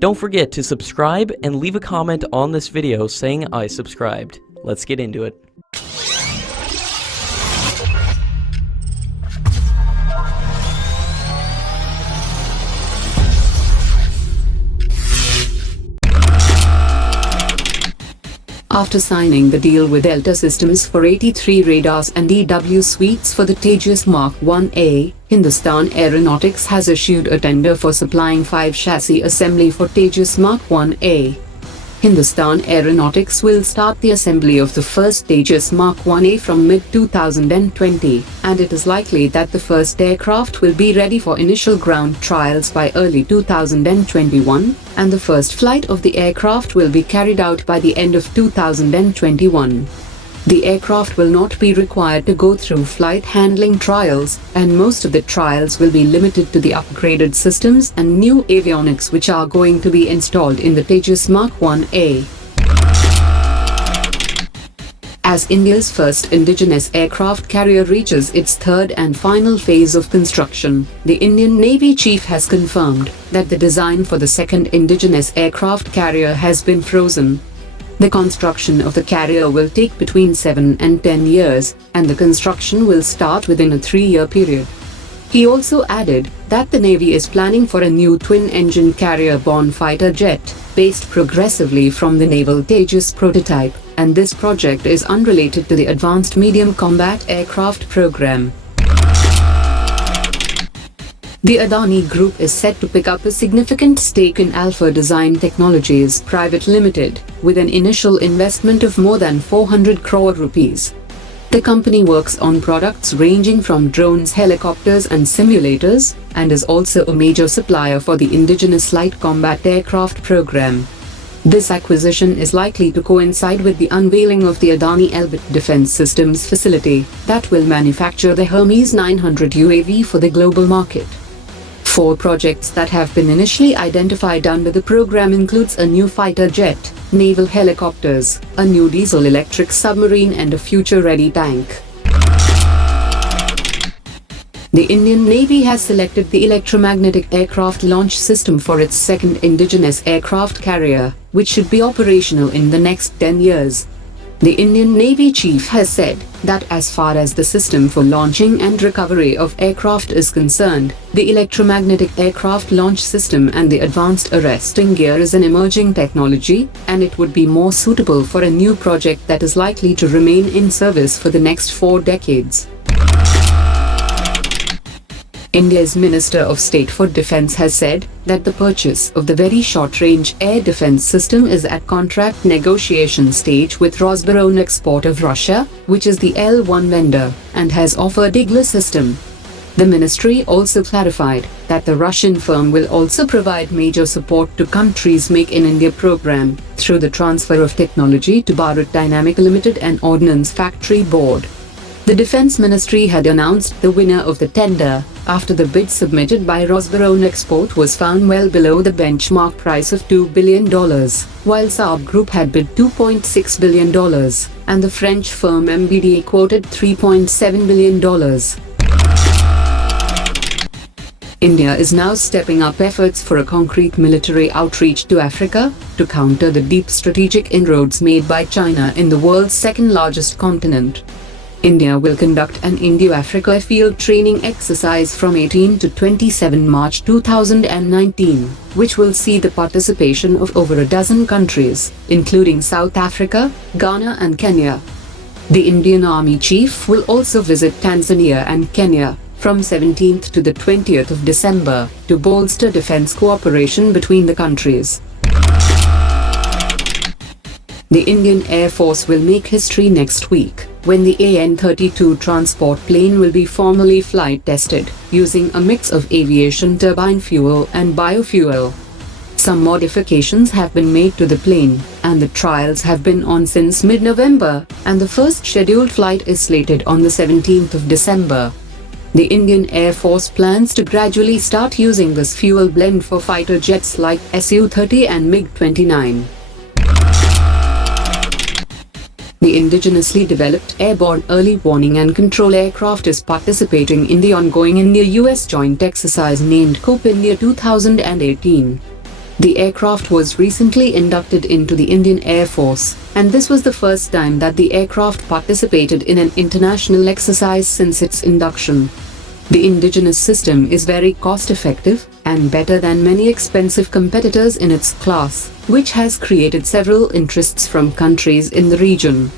Don't forget to subscribe and leave a comment on this video saying I subscribed. Let's get into it. After signing the deal with Delta Systems for 83 radars and EW suites for the Tejas Mark 1A, Hindustan Aeronautics has issued a tender for supplying 5 chassis assembly for Tejas Mark 1A. Hindustan Aeronautics will start the assembly of the first Tejas Mark 1A from mid-2020, and it is likely that the first aircraft will be ready for initial ground trials by early 2021, and the first flight of the aircraft will be carried out by the end of 2021. The aircraft will not be required to go through flight handling trials, and most of the trials will be limited to the upgraded systems and new avionics which are going to be installed in the Tejas Mark 1A. As India's first indigenous aircraft carrier reaches its third and final phase of construction, the Indian Navy Chief has confirmed that the design for the second indigenous aircraft carrier has been frozen. The construction of the carrier will take between 7 and 10 years, and the construction will start within a 3-year period. He also added that the Navy is planning for a new twin-engine carrier-borne fighter jet, based progressively from the naval Tejas prototype, and this project is unrelated to the Advanced Medium Combat Aircraft program. The Adani Group is set to pick up a significant stake in Alpha Design Technologies Private Limited, with an initial investment of more than 400 crore rupees. The company works on products ranging from drones, helicopters and simulators, and is also a major supplier for the indigenous light combat aircraft program. This acquisition is likely to coincide with the unveiling of the Adani Elbit Defense Systems facility, that will manufacture the Hermes 900 UAV for the global market. 4 projects that have been initially identified under the program includes a new fighter jet, naval helicopters, a new diesel-electric submarine and a future-ready tank. The Indian Navy has selected the Electromagnetic Aircraft Launch System for its second indigenous aircraft carrier, which should be operational in the next 10 years. The Indian Navy Chief has said that as far as the system for launching and recovery of aircraft is concerned, the Electromagnetic Aircraft Launch System and the Advanced Arresting Gear is an emerging technology, and it would be more suitable for a new project that is likely to remain in service for the next 4 decades. India's Minister of State for Defence has said that the purchase of the Very Short-Range Air Defence System is at contract negotiation stage with Rosaveronexport of Russia, which is the L1 vendor, and has offered Igla system. The ministry also clarified that the Russian firm will also provide major support to country's Make in India program through the transfer of technology to Bharat Dynamic Limited and Ordnance Factory Board. The Defence Ministry had announced the winner of the tender after the bid submitted by Rosaveronexport was found well below the benchmark price of $2 billion, while Saab Group had bid $2.6 billion, and the French firm MBDA quoted $3.7 billion. India is now stepping up efforts for a concrete military outreach to Africa to counter the deep strategic inroads made by China in the world's second-largest continent. India will conduct an Indo-Africa field training exercise from 18 to 27 March 2019, which will see the participation of over a dozen countries, including South Africa, Ghana and Kenya. The Indian Army Chief will also visit Tanzania and Kenya from 17th to the 20th of December to bolster defense cooperation between the countries. The Indian Air Force will make history next week, when the AN-32 transport plane will be formally flight tested, using a mix of aviation turbine fuel and biofuel. Some modifications have been made to the plane, and the trials have been on since mid-November, and the first scheduled flight is slated on the 17th of December. The Indian Air Force plans to gradually start using this fuel blend for fighter jets like Su-30 and MiG-29. The indigenously developed Airborne Early Warning and Control aircraft is participating in the ongoing India-US joint exercise named COPE India 2018. The aircraft was recently inducted into the Indian Air Force, and this was the first time that the aircraft participated in an international exercise since its induction. The indigenous system is very cost-effective and better than many expensive competitors in its class, which has created several interests from countries in the region.